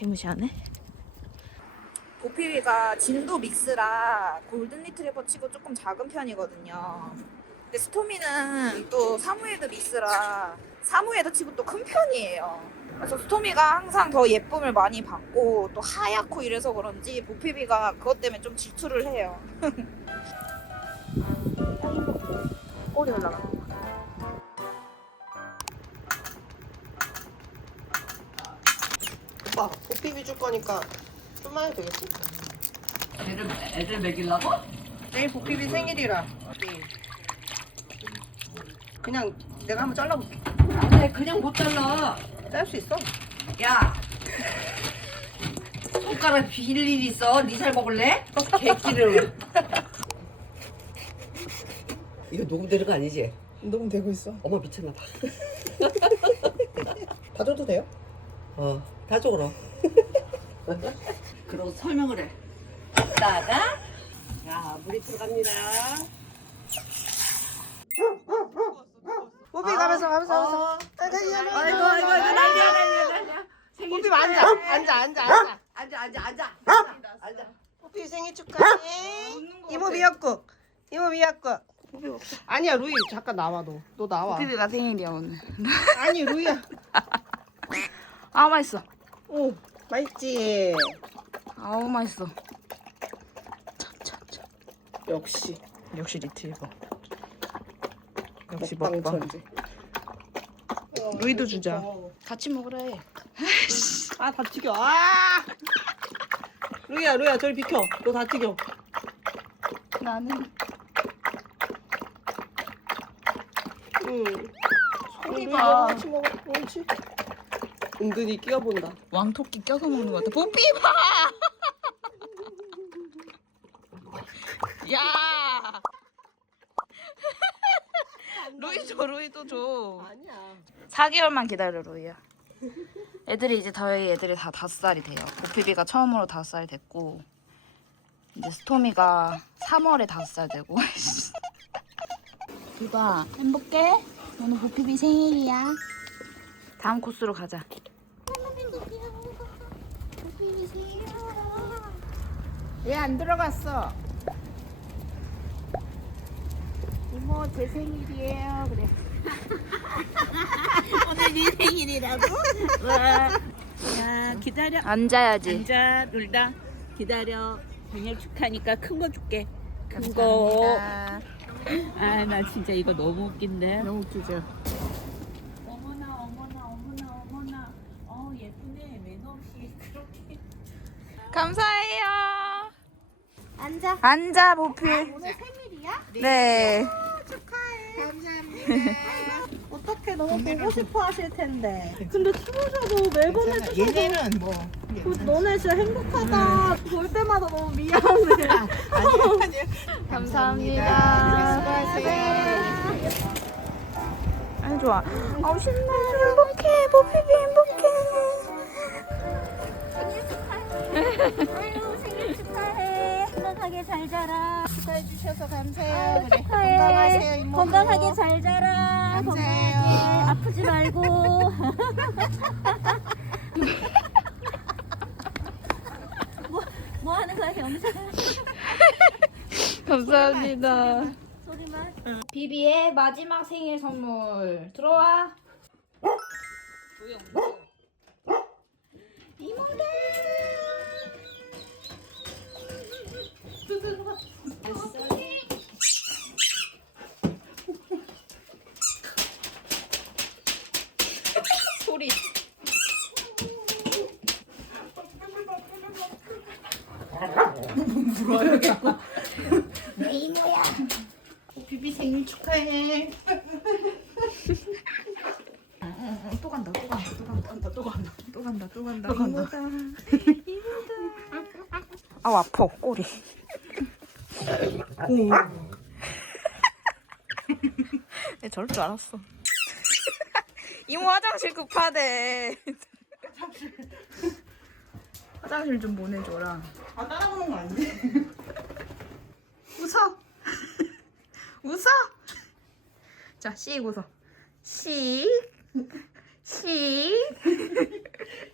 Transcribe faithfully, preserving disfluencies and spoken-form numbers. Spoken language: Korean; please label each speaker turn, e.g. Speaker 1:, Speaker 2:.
Speaker 1: 무시무시하네.
Speaker 2: 보피비가 진도 믹스라 골든 리트리버 치고 조금 작은 편이거든요. 근데 스토미는 또 사무예드 믹스라 사무예드 치고 또 큰 편이에요. 그래서 스토미가 항상 더 예쁨을 많이 받고 또 하얗고 이래서 그런지 보피비가 그것 때문에 좀 질투를 해요. 꼬리 올라가.
Speaker 3: 오빠, 보피비 줄 거니까 좀만 해도 되겠지?
Speaker 4: 애들, 애들 먹이려고?
Speaker 3: 내일 보피비 생일이라. 그냥 내가 한번 잘라볼게.
Speaker 4: 안돼 그냥 못 잘라.
Speaker 3: 짤 수 있어?
Speaker 4: 야 손가락 빌 일 있어? 니 살 먹을래? 개끼를. 이거 녹음되는 거 아니지?
Speaker 3: 녹음되고 있어.
Speaker 4: 어머 미쳤나 봐.
Speaker 3: 다 줘도 돼요?
Speaker 4: 어, 다 줘 그럼. 그러고 설명을 해. 이따가 자 물이 들어갑니다.
Speaker 3: 보피 가면서 가면서
Speaker 4: 어.
Speaker 3: 가면서.
Speaker 4: 아이고 아이고 아이고 난리야 난리야 난리야. 생일
Speaker 3: 보피
Speaker 4: 축하해.
Speaker 3: 앉아 앉아 앉아 앉아.
Speaker 4: 앉아 앉아 앉아 앉아.
Speaker 3: 보피 생일 축하해. 이모 미역국. 이모 미역국. 아니야 루이 잠깐 나와 너. 너 나와.
Speaker 1: 보피비가 생일이야 오늘.
Speaker 3: 아니 루이야.
Speaker 1: 아 맛있어.
Speaker 3: 오 맛있지.
Speaker 1: 아우 맛있어. 차차차.
Speaker 3: 역시
Speaker 1: 역시 리트리버. 역시
Speaker 3: 먹방
Speaker 1: 먹방.
Speaker 3: 천재.
Speaker 1: 루이도 주자. 같이 먹으래.
Speaker 3: 아 다 튀겨. 아 루이야 루이야 저리 비켜. 너 다 튀겨.
Speaker 1: 나는
Speaker 3: 응.
Speaker 1: 손이
Speaker 3: 루이
Speaker 1: 봐.
Speaker 3: 너랑 같이 먹어. 옳지. 은근히 끼어본다.
Speaker 1: 왕토끼 껴서 먹는 것 같아. 보피바. 야. 루이 줘, 루이도 줘.
Speaker 3: 아니야.
Speaker 1: 사 개월만 기다려, 루이야. 애들이 이제 저희 애들이 다 다섯 살이 돼요. 보피비가 처음으로 다섯 살이 됐고, 이제 스토미가 삼월에 다섯 살 되고. 비바, 행복해? 오늘 보피비 생일이야. 다음 코스로 가자.
Speaker 5: 왜 안 들어갔어? 이모 제 생일이에요. 그래. 오늘 네 생일이라고? 와. 야 기다려.
Speaker 1: 앉아야지.
Speaker 5: 앉아 놀다. 기다려. 생일 축하니까 큰 거 줄게. 큰 거.
Speaker 1: 감사합니다.
Speaker 5: 아 나 진짜 이거 너무 웃긴데.
Speaker 1: 너무 웃기죠?
Speaker 5: 어머나 어머나 어머나 어머나. 어 예쁘네. 매너 없이 그렇게.
Speaker 1: 감사해요.
Speaker 5: 앉아.
Speaker 1: 앉아, 보피.
Speaker 5: 오늘 생일이야?
Speaker 1: 네.
Speaker 5: 축하해. 감사합니다. 어떻게 너무 보고 싶어 하실 텐데. 근데 추모자도 매번 해주셔서
Speaker 3: 얘네는 뭐.
Speaker 5: 그, 너네 진짜 행복하다. 볼 때마다 너무 미안해.
Speaker 1: 감사합니다.
Speaker 5: 수고하세요.
Speaker 1: 아이 좋아. 어 신나. 행복해. 보피비 행복해.
Speaker 6: 아유 생일 축하해. 건강하게 잘 자라.
Speaker 5: 축하해 주셔서 감사해요. 그래.
Speaker 6: 축하해.
Speaker 5: 건강하세요 이모.
Speaker 6: 건강하게 잘 자라.
Speaker 5: 감사해요.
Speaker 6: 건강하게 아프지 말고. 뭐, 뭐 하는 거야 영상?
Speaker 1: 감사합니다.
Speaker 6: 소리만.
Speaker 1: 비비의 마지막 생일 선물 들어와. 이모다. 소리.
Speaker 5: 내 이모야. 비비 생일 축하해.
Speaker 1: 또 간다. 또 간다. 또 간다. 또 간다. 또 간다. 또 간다. 또 간다. 아우 아파 꼬리. 내 저럴 줄 알았어. 이모 화장실 급하대. 화장실 좀 보내줘라.
Speaker 3: 아 따라오는 거 아니지?
Speaker 1: 웃어. 웃어. 자, 씩 웃어. 씩. 씩.